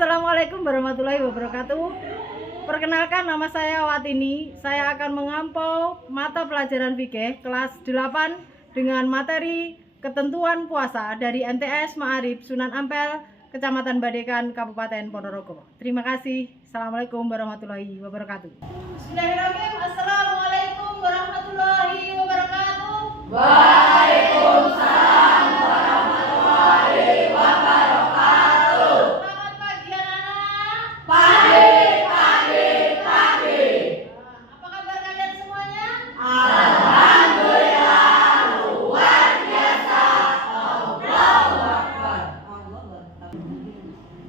Assalamualaikum warahmatullahi wabarakatuh. Perkenalkan, nama saya Watini. Saya akan mengampau mata pelajaran fikih kelas 8 dengan materi ketentuan puasa dari MTS Ma'arif Sunan Ampel, Kecamatan Badekan, Kabupaten Ponorogo. Terima kasih. Assalamualaikum warahmatullahi wabarakatuh. Bismillahirrahmanirrahim. Assalamualaikum warahmatullahi wabarakatuh. Waalaikumsalam warahmatullahi wabarakatuh. Selamat pagi anak-anak. Pagi. Apa kabar kalian semuanya? Alhamdulillah luar biasa. Allahu Akbar.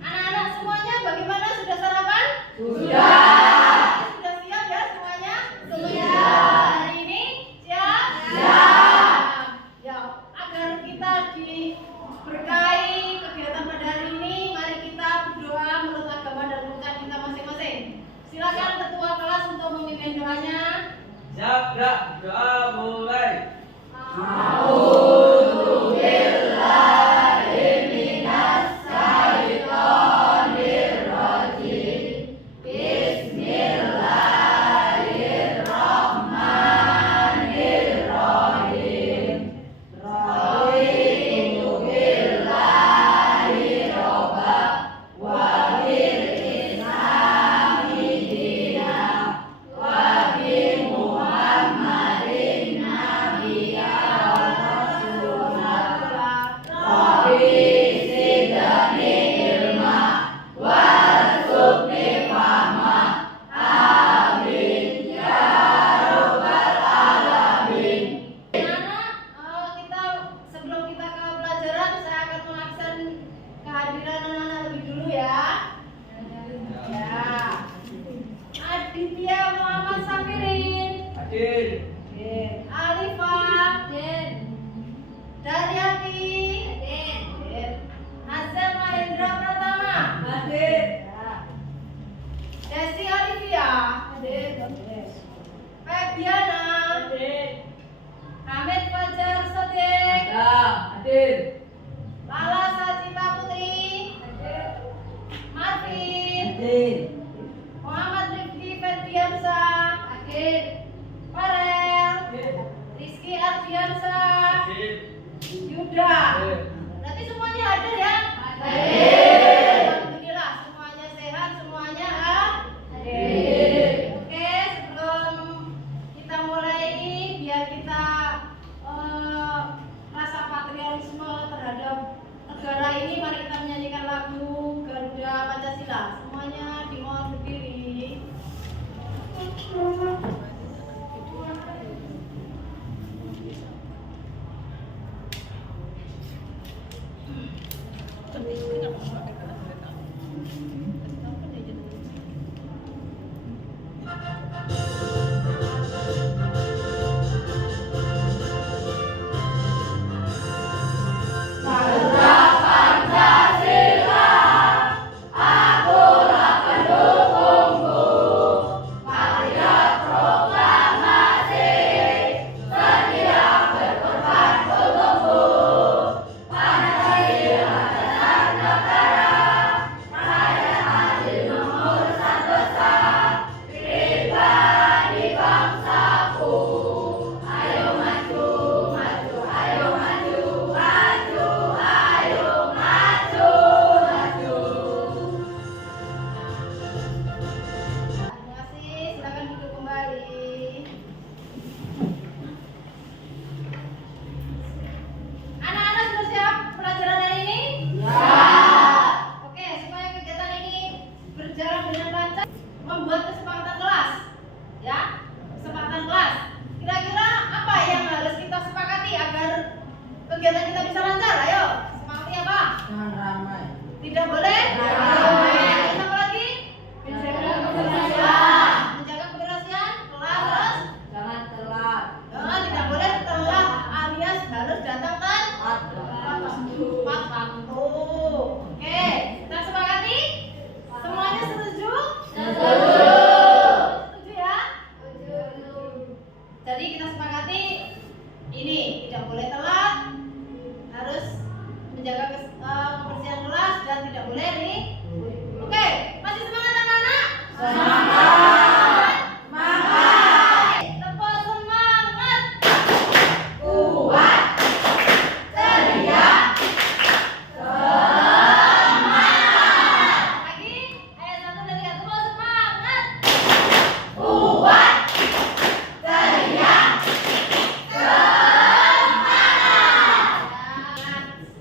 Anak-anak semuanya bagaimana, sudah sarapan? Sudah. Sudah siap ya semuanya? Siap. Hari ini siap? Siap. Ya, agar kita diberkahi kegiatan pada hari ini, mari kita berdoa menurut agama dan kepercayaan kita masing-masing. Silakan ketua kelas untuk memimpin doanya. Siap, gerak, doa mulai. A'udzu billahi minas syaitonir rajim. Bismillahirrahmanirrahim. Raditu billahi robba wa bil islami dina wa bi Muhammadin nabiyya wa rasulah. Rabbi zidni ilma warzuqni fahma. Amin ya rabbal alamin. Anak, kita sebelum kita ke pelajaran, saya akan mengabsen kehadiran anak-anak lebih dulu ya. Ya. Aditya Muhammad Safirin, Hadir. Alifah, Daryati, Hazel Mahendra Pratama, Desi Olivia, Febiana, Hamid Fajar Sodik, Lala Sacita Putri, Marvin, Muhammad Rifki Ferdiansa, Farel, Rizky Ardiansa, Yuda. Berarti semuanya hadir ya? Alhamdulillah, semuanya sehat, semuanya hadir. Oke, sebelum kita mulai ini, biar kita rasa patriotisme terhadap negara ini, mari kita menyanyikan lagu Garuda Pancasila. Semuanya dimohon berdiri. Garuda Pancasila, akulah pendukungmu. Patriot proklamasi, sedia berkorban untukmu. Pancasila dasar negara, rakyat adil nomor satu besar. Pribadi bangsaku, ayo maju, ayo maju, ayo maju. Terima kasih, silakan duduk kembali. Anak-anak sudah siap pelajaran hari ini? Oke, supaya kegiatan ini berjalan dengan lancar, membuat kesepakatan kelas. Ya, kesepakatan kelas. Kira-kira apa yang harus kita sepakati agar kegiatan kita bisa lancar? Ayo, sepakati apa? Tidak boleh? Ramai. Apa lagi? Menjaga kebersihan. Menjaga kebersihan kelas terus? Jangan telat. Tidak boleh telat, alias harus datang tepat waktu. Oke, kita sepakati? Semuanya setuju? Setuju ya? Jadi kita sepakati ini tidak boleh telat, harus menjaga kebersihan kelas dan tidak boleh nih Oke, masih semangat anak-anak? Semangat. Semangat. Tepuk semangat. Kuat. Ceria. Semangat. Lagi, ayat 1 dan 3 tepuk semangat. Kuat. Ceria.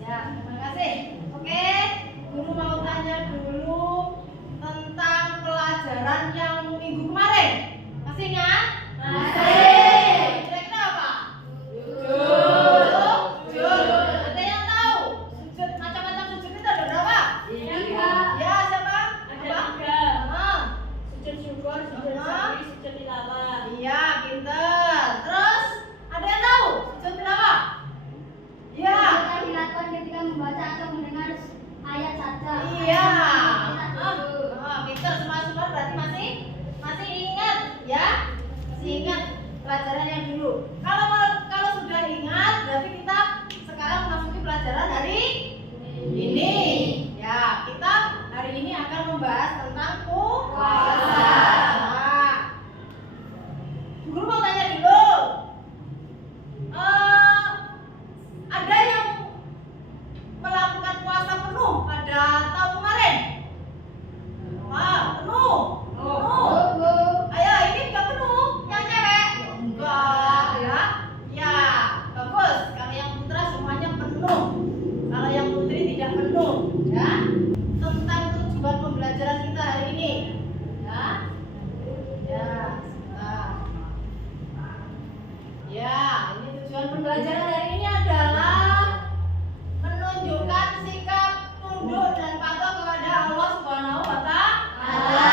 Ya, terima kasih. Oke, guru mau tanya dulu tentang pelajaran yang minggu kemarin. Masih ingat? Masih. Kira-kira apa? Sujud. Sujud. Ada yang tahu? Sujud, macam-macam sujud itu ada berapa? Ya, siapa? Apa? Ah. Sujud syukur, sujud syukri, sujud tilawah. Iya, pinter. Terus ada yang tahu sujud tilawah? Iya. Akan dilakukan ketika membaca atau mendengar ayat saja. Iya. Ah. Pinter semua berarti masih ingat ya? Masih ingat pelajaran yang dulu. Kalau sudah ingat berarti kita sekarang memasuki pelajaran hari ini. Ya, kita hari ini akan membahas tentang puasa. Nah, guru mau tanya dulu. Ada yang melakukan puasa penuh pada tahun kemarin? Wah, penuh. Ayo, ini enggak penuh. Yang cewek? Enggak, ya. Ya, bagus. Kalau yang putra semuanya penuh. Kalau yang putri tidak penuh, ya. Tentang tujuan pembelajaran kita hari ini. Ya. Ya, sebentar. Ya, ini tujuan pembelajaran hari ini adalah menunjukkan sikap tunduk dan patuh kepada Allah Subhanahu wa Ta'ala.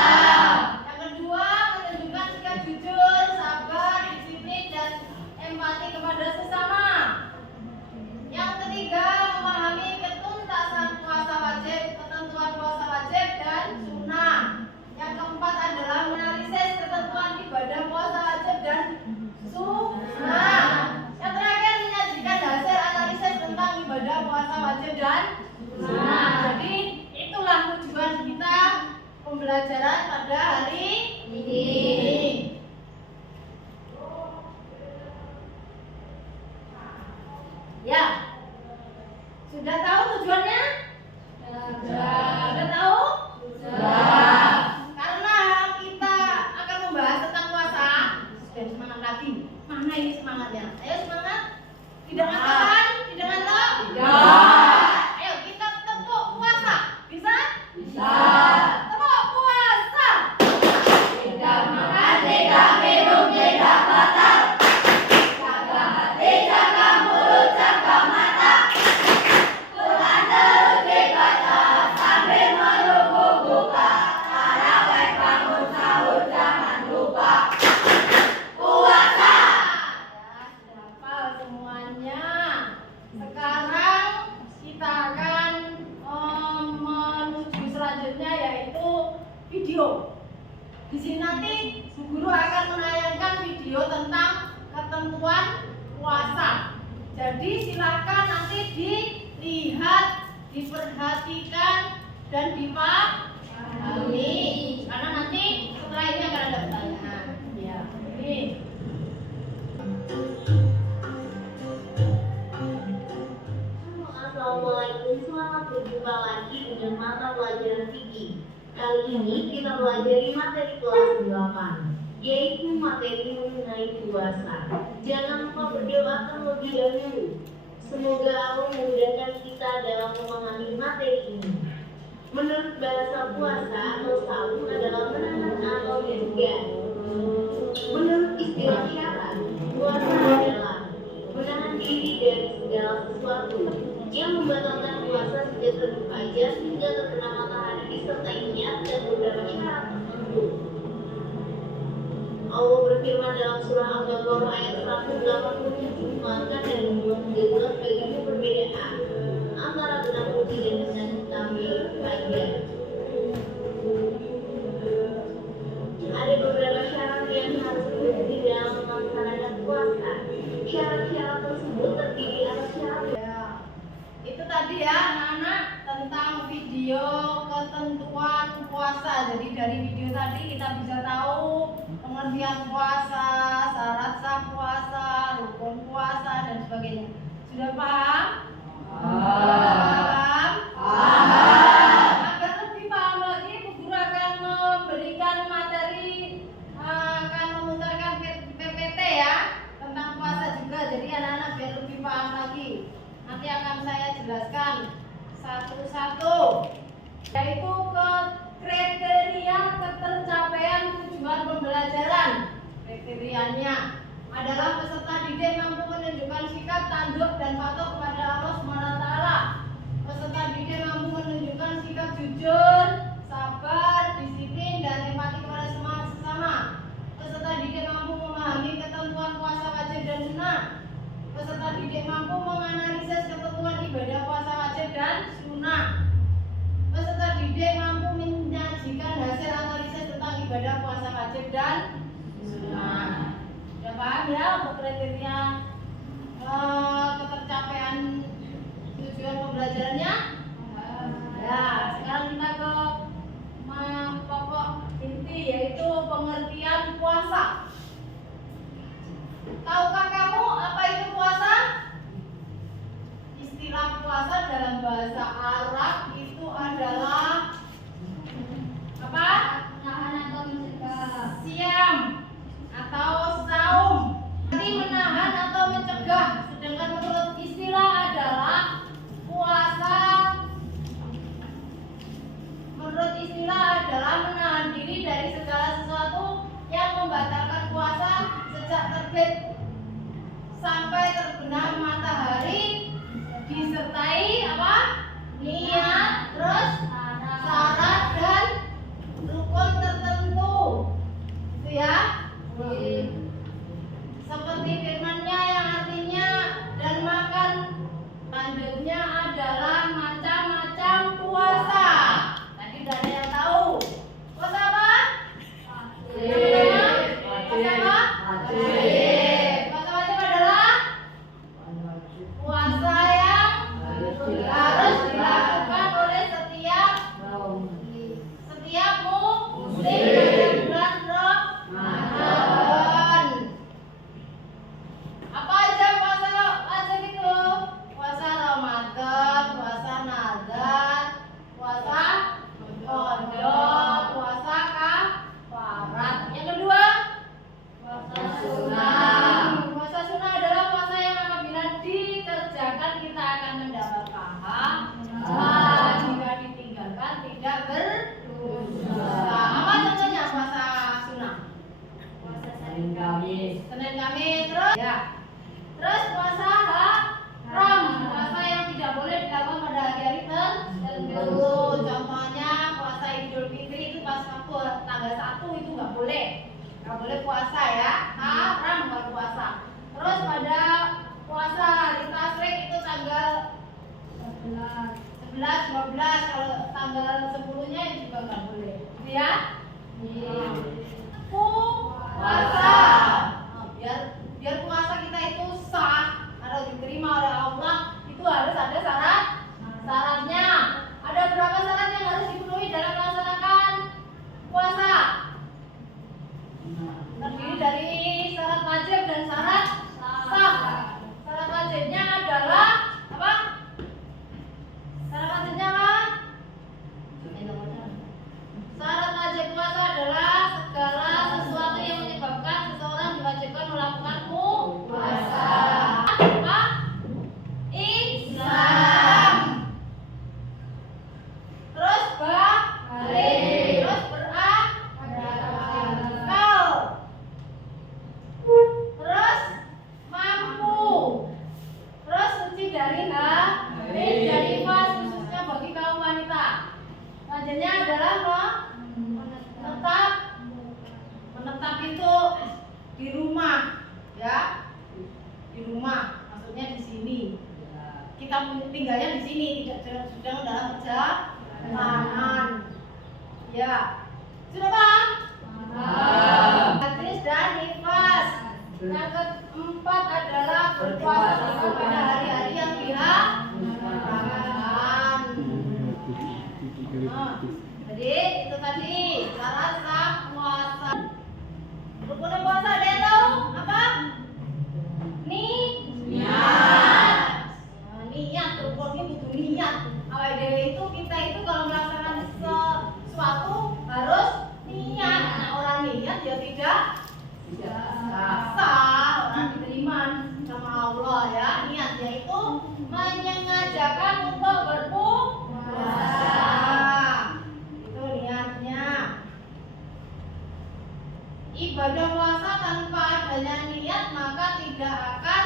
Yang kedua, menunjukkan sikap jujur, sabar, disiplin dan empati kepada sesama. Yang ketiga, memahami ketuntasan puasa wajib, ketentuan puasa wajib dan sunnah. Yang keempat adalah menganalisis ketentuan ibadah puasa wajib dan sunnah. Yang terakhir, menyajikan hasil analisis tentang ibadah puasa wajib dan sunnah. Jadi itulah tujuan kita pembelajaran pada hari ini. Ya, sudah tahu tujuannya? Sudah tahu? Karena kita akan membahas tentang puasa, sudah semangat lagi. Mana ini semangatnya? Ayo semangat. Tidak ngatakan? Tidak ngantuk? Ayo kita tepuk puasa. Bisa? Tepuk puasa. Tidak makan, tidak minum, tidak batal. Jaga hati, jaga mulut, jaga mata. Quran terus dibaca sambil menunggu buka. Tarawih bangun sahur jangan lupa. Puasa. Ya, sudah hafal semuanya. Sekarang kita akan menuju selanjutnya yaitu video. Di sini nanti Bu Guru akan menayangkan video tentang ketentuan puasa. Jadi silakan nanti dilihat, diperhatikan dan dipahami. Karena nanti setelah ini akan ada pertanyaan. Ya, ini. Assalamualaikum, selamat berjumpa lagi dengan mata pelajaran fikih. Kali ini kita pelajari materi kelas 8, yaitu materi mengenai puasa. Jangan lupa berdoa terlebih dahulu. Semoga Allah memudahkan kita dalam memahami materi ini. Menurut bahasa puasa atau saum adalah menahan atau mencegah. Menurut istilah syarat, puasa adalah menahan diri dari segala sesuatu yang membatalkan puasa sejak terbit fajar hingga terbenam matahari disertai niat dan beberapa syarat tertentu. Allah berfirman dalam surah Al-Baqarah ayat 187, maka dan membuat jelas bagimu perbedaan antara benang putih dan benang hitam fajar. Ada beberapa syarat yang harus dipenuhi dalam melaksanakan puasa. Syarat-syarat tersebut terdiri atas syarat Ya, itu tadi ya anak-anak tentang video ketentuan puasa. Jadi dari video tadi kita bisa tahu pengertian puasa, syarat sah puasa, rukun puasa dan sebagainya. Sudah paham? Paham? Agar lebih paham lagi, Bu Guru akan memberikan materi, akan memutarkan PPT ya tentang puasa juga. Jadi anak-anak biar lebih paham lagi. Nanti akan saya jelaskan satu-satu, yaitu kriteria ketercapaian tujuan pembelajaran. Kriterianya adalah peserta didik mampu menunjukkan sikap tunduk dan patuh kepada Allah SWT. Peserta didik mampu menunjukkan sikap jujur, sabar, disiplin, dan empati kepada sesama. Peserta didik mampu memahami ketentuan puasa wajib dan sunnah. Peserta didik mampu menganalisis ketentuan ibadah puasa wajib dan sunnah. Peserta didik mampu menyajikan hasil analisis tentang ibadah puasa wajib dan sunnah. Sudah paham ya untuk kriteria ketercapaian tujuan pembelajarannya? Ya, sekarang kita ke pokok inti, yaitu pengertian puasa. Tahukah kamu apa itu puasa? Istilah puasa dalam bahasa Arab itu adalah apa? Menahan atau mencegah. Siam atau saum. Jadi menahan atau mencegah. Sedangkan menurut istilah adalah puasa. Menurut istilah adalah menahan diri dari segala sesuatu yang membatalkan puasa sejak terbit sampai terbenam matahari, disertai apa? Niat, terus syarat dan rukun tertentu. Itu ya. Seperti firman-Nya yang artinya dan makan. Lanjutnya adalah macam-macam puasa. Tadi udah ada yang tahu. Puasa apa? Puasa apa? Puasa wajib adalah puasa yang harus dilakukan oleh setiap muslim pada bulan Ramadan. Apa aja puasa wajib itu? Puasa Ramadan, puasa Nazar, puasa Qadha, puasa kafarat. Yang kedua, puasa sunnah. Puasa sunnah adalah puasa yang apabila dikerjakan kita akan mendapat pahala, jika ditinggalkan tidak berdosa. Apa contohnya puasa sunnah? Puasa Senin Kamis. Senin Kamis, terus ya. Terus puasa haram, puasa yang tidak boleh dilakukan pada hari-hari tertentu. Contohnya puasa Idul Fitri itu pas waktu tanggal 1 itu nggak boleh puasa ya, haram kalau puasa. Terus pada puasa hari Tasyrik itu tanggal 11, 12, kalau tanggal 10-nya juga nggak boleh, gitu ya. Puasa. Biar puasa kita itu sah atau diterima oleh Allah, itu harus ada syaratnya. Ada berapa syarat yang harus dipenuhi dalam melaksanakan puasa? Terdiri dari syarat wajib dan syarat sah. Syarat wajibnya adalah apa? Syarat wajibnya apa? Syarat wajib puasa adalah segala sesuatu yang menyebabkan seseorang diwajibkan melakukan puasa. Apa? Islam. Terus balik. Terus berakal. Terus mampu. Terus suci dari dari nifas, khususnya bagi kaum wanita. Selanjutnya adalah menetap itu di rumah ya, di rumah maksudnya di sini. Kita tinggalnya di sini, tidak sedang dalam perjalanan. Ya, sudah paham? Hadis dan nifas. Yang keempat adalah berpuasa pada hari-hari yang diharamkan. Jadi itu tadi syarat sah puasa. Rukunnya puasa ada yang tahu apa? Niat. Nah, niat rukunnya butuh niat. Awal itu kita itu kalau melaksanakan sesuatu harus niat. Nah, orang niat ya tidak sah, orang diterima sama Allah ya. Niatnya itu menyengajakan untuk berpuasa. Itu niatnya. Ibadah puasa tanpa adanya niat maka tidak akan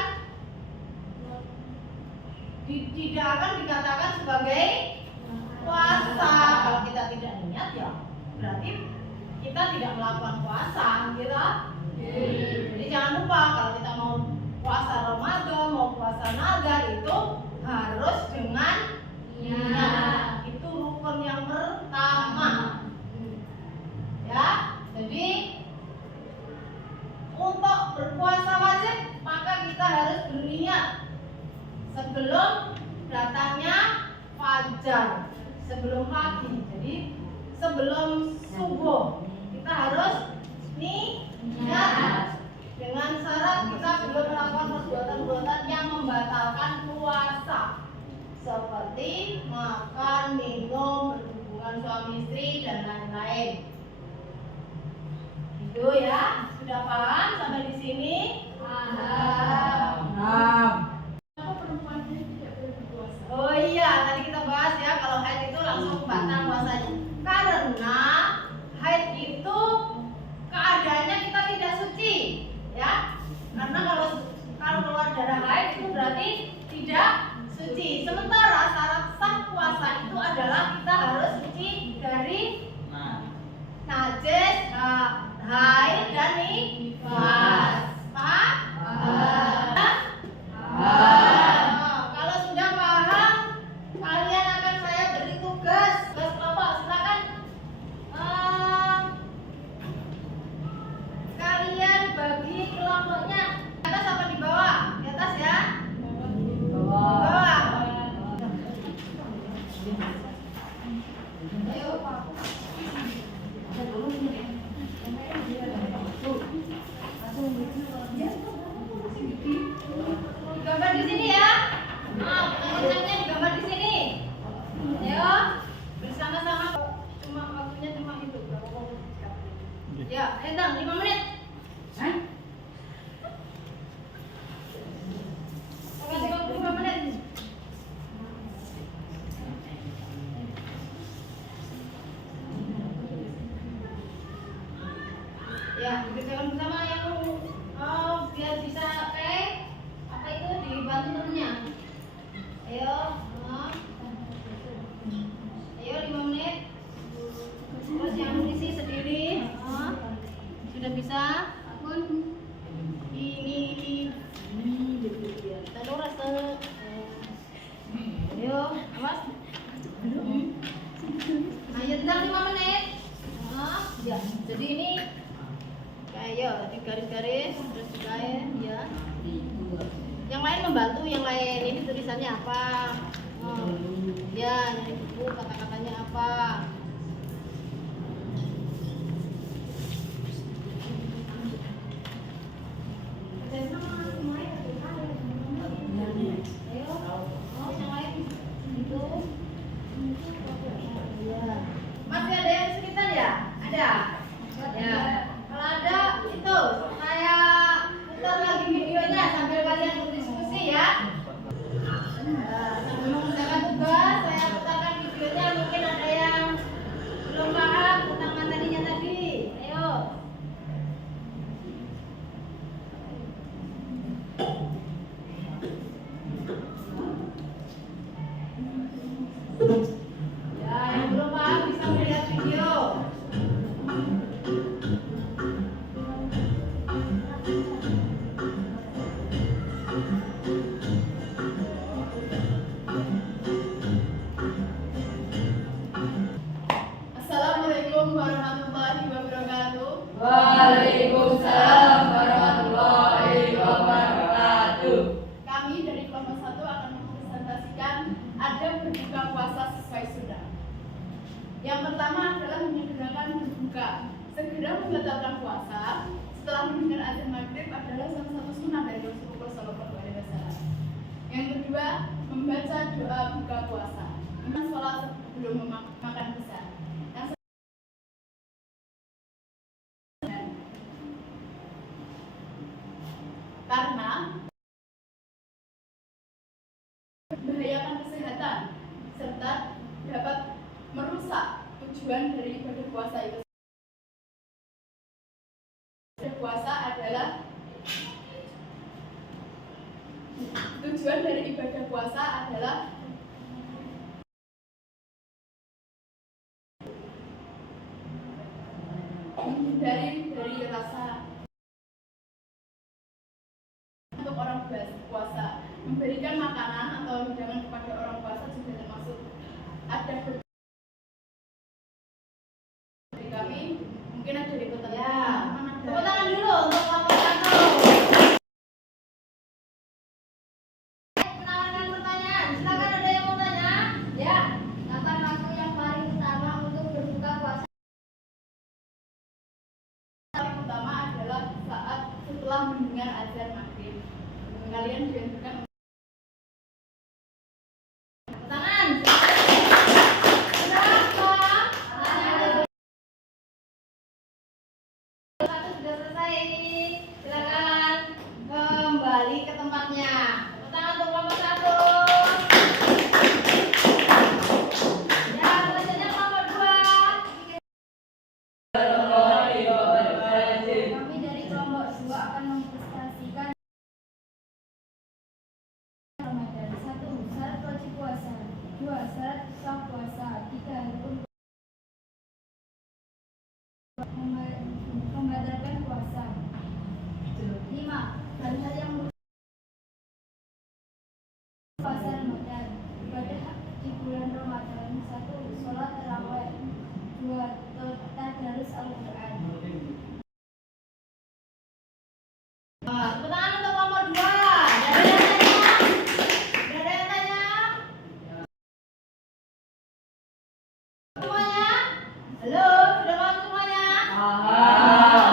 dikatakan sebagai puasa. Kalau kita tidak niat ya berarti kita tidak melakukan puasa, gitu. Jadi jangan lupa kalau kita mau puasa Ramadan, mau puasa Nazar itu harus dengan niat. Itu rukun yang pertama. Ya, jadi untuk berpuasa wajib maka kita harus berniat sebelum datangnya fajar, sebelum pagi. Jadi sebelum subuh kita harus niat dengan syarat kita belum melakukan perbuatan-perbuatan yang membatalkan puasa seperti makan, minum, berhubungan suami istri dan lain-lain. Itu ya, sudah paham sampai di sini? Oh iya, tadi kita bahas ya kalau haid itu langsung batal puasanya. Karena haid itu keadaannya kita tidak suci, ya. Karena kalau keluar darah haid itu berarti tidak suci. Sementara syarat sah puasa itu adalah kita harus suci dari najis, haid dan nifas. Paham? Kalau sudah paham, kalian akan saya beri tugas kelompok. Silakan kalian bagi kelompoknya. Di atas apa di bawah? Di atas ya. Di bawah. Ayo Pak. Gambar di sini ya. Tulisannya digambar di sini. Ayo bersama-sama. Cuma waktunya cuma itu. Ya, Endang 5 menit. Oke, 55 menit. Ya, dikerjakan bersama yang biar bisa apa itu dibantu temennya. Ayo, ayo 5 menit. Terus yang isi sendiri, sudah bisa. Ini telur rasa. Ayo, awas. Ayo, ntar 5 menit. Ya, jadi ini. Ayo, di garis-garis terus dikain ya. Yang lain membantu, yang lain ini tulisannya apa? Ya, nyari buku kata-katanya apa? Ayo, yang lain itu. Ya. Masih ada yang kesulitan ya? Ada. Ya. Kalau ada itu saya putar lagi videonya sambil kalian berdiskusi ya. Sambil mengerjakan tugas saya putarkan videonya, mungkin ada yang Yang pertama adalah menyegerakan berbuka. Segera membatalkan puasa setelah mendengar azan maghrib adalah salah satu sunnah dari Rasulullah SAW. Yang kedua, membaca doa buka puasa. Memang sholat sebelum makan besar. Yang karena membahayakan kesehatan serta dapat merusak tujuan dari ibadah puasa itu. Tujuan dari ibadah puasa adalah menghindari dari rasa untuk orang puasa. Memberikan makanan atau hidangan kepada orang puasa juga termasuk ada dari kami. Mungkin ada di kota tepuk tangan dulu untuk kelompok 1. Menawarkan pertanyaan, silakan ada yang mau tanya? Ya. Kapan waktu yang paling utama untuk berbuka puasa? Yang pertama adalah saat setelah mendengar azan maghrib. Kalian dianjurkan tangan. Satu sudah selesai. Silakan kembali ke tempatnya. Tangan untuk kelompok 1. Ya, selanjutnya kelompok 2. Kami dari kelompok 2 akan mempresentasikan Ramadan. 1. Syarat wajib puasa. 2. Syarat sah puasa. 3. Rukun membatalkan puasa. 5. Hal-hal yang puasa Ramadan. Ibadah di bulan Ramadan. 1. Sholat tarawih. 2. Tadarus Al-Quran. Tepuk tangan untuk kelompok 2. Ada yang tanya? Ada yang tanya? Semuanya? Halo, sudah masuk semuanya?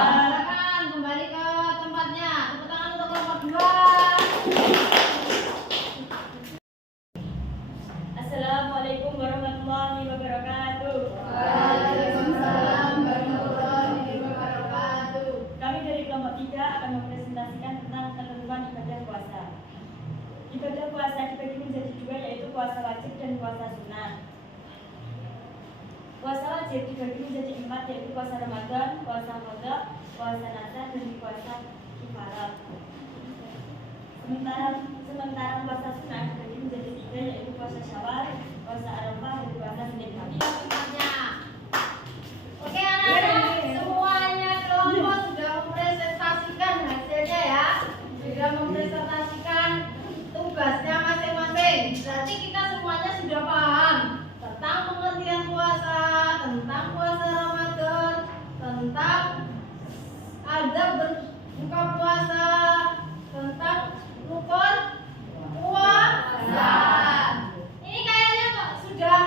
Silakan kembali ke tempatnya. Tepuk tangan untuk kelompok 2. Assalamualaikum warahmatullahi wabarakatuh. Waalaikumsalam warahmatullahi wabarakatuh. Kami dari kelompok 3 akan mempresentasikan tentang ketentuan ibadah puasa. Ibadah puasa dibagi menjadi 2, yaitu puasa wajib dan puasa sunnah. Puasa wajib dibagi menjadi 4, yaitu puasa Ramadan, puasa qadha, puasa nazar, dan puasa kifarat. Sementara puasa sunnah dibagi menjadi 3, yaitu puasa Syawal, puasa Arafah, dan puasa Senin Kamis. Tempatnya. Oke anak-anak, semuanya kelompok sudah mempresentasikan hasilnya ya. Sudah mempresentasikan tugasnya masing-masing. Berarti kita semuanya sudah paham tentang pengertian puasa, tentang puasa Ramadan, tentang adab berbuka puasa, tentang rukun puasa. Ini kayaknya Pak sudah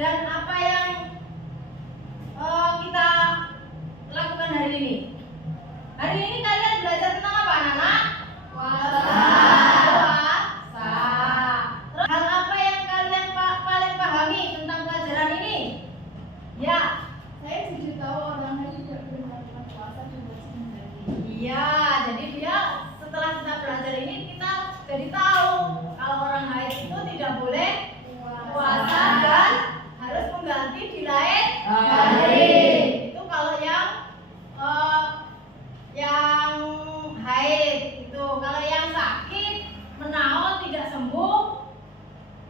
dan apa yang kita lakukan hari ini. Hari ini kalian belajar tentang apa, anak-anak? Puasa. Terus hal apa yang kalian paling pahami tentang pelajaran ini? Ya. Saya sudah tahu orang lain tidak benar-benar puasa dan masih mendaki. Iya, jadi dia setelah kita belajar ini kita jadi tahu kalau orang haid itu tidak boleh puasa dan harus mengganti di lain hari. Itu kalau yang haid itu. Kalau yang sakit menaun tidak sembuh,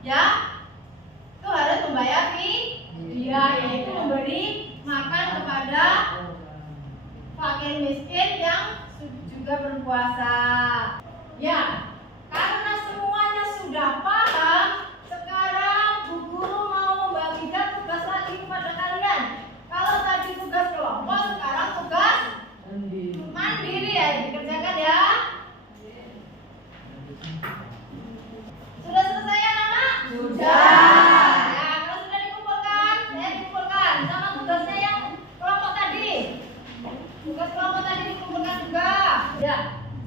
ya itu harus membayar dia, yaitu memberi makan kepada fakir miskin yang juga berpuasa. Ya, karena semuanya sudah paham, sekarang Bu Guru mau membagikan tugas lagi kepada kalian. Kalau tadi tugas kelompok, sekarang tugas mandiri ya, dikerjakan ya. Sudah selesai anak-anak? Sudah. Ya, kalau sudah dikumpulkan, saya dikumpulkan sama tugasnya yang kelompok tadi. Tugas kelompok tadi dikumpulkan juga. Ya,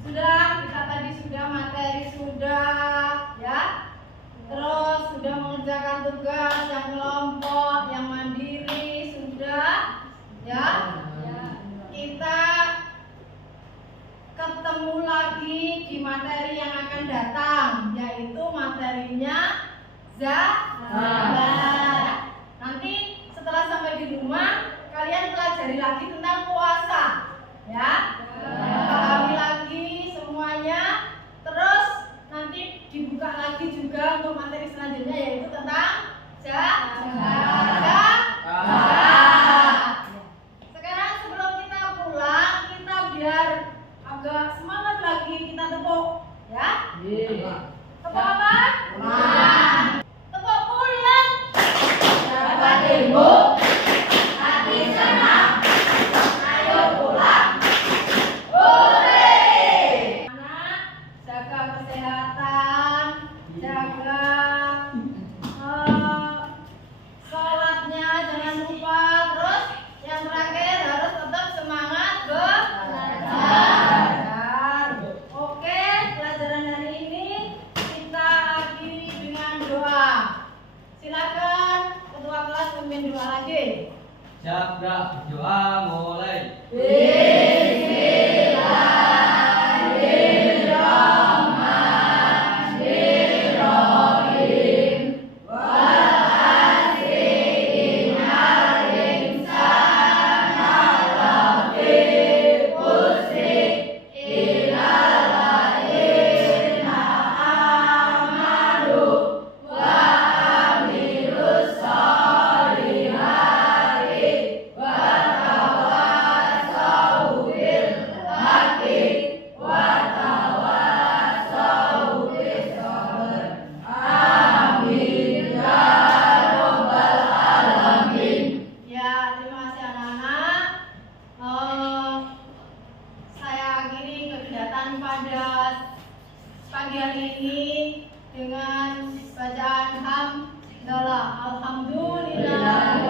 sudah, kita tadi sudah materi sudah, ya. Terus sudah mengerjakan tugas yang kelompok, yang mandiri sudah, ya. Kita ketemu lagi di materi yang akan datang, yaitu materinya zakat. Nanti setelah sampai di rumah, kalian pelajari lagi tentang puasa, ya. Pahami lagi semuanya. Terus nanti dibuka lagi juga untuk materi selanjutnya, yaitu tentang zakat. Sekarang sebelum kita pulang, kita biar agak semangat lagi, kita tepuk, ya. Tepuk apa? Tepuk pulang. Dapat ilmu, hati senang, ayo pulang. Hore! Anak, jaga kesehatan, jaga sholatnya jangan lupa. Terus yang terakhir harus tetap semangat belajar. Oke, pelajaran hari ini kita akhiri dengan doa. Silakan ketua kelas memimpin doa lagi. Siap, gerak, doa mulai. Ya, terima kasih anak-anak. Saya akhiri kegiatan pada pagi hari ini dengan bacaan hamdalah. Alhamdulillah.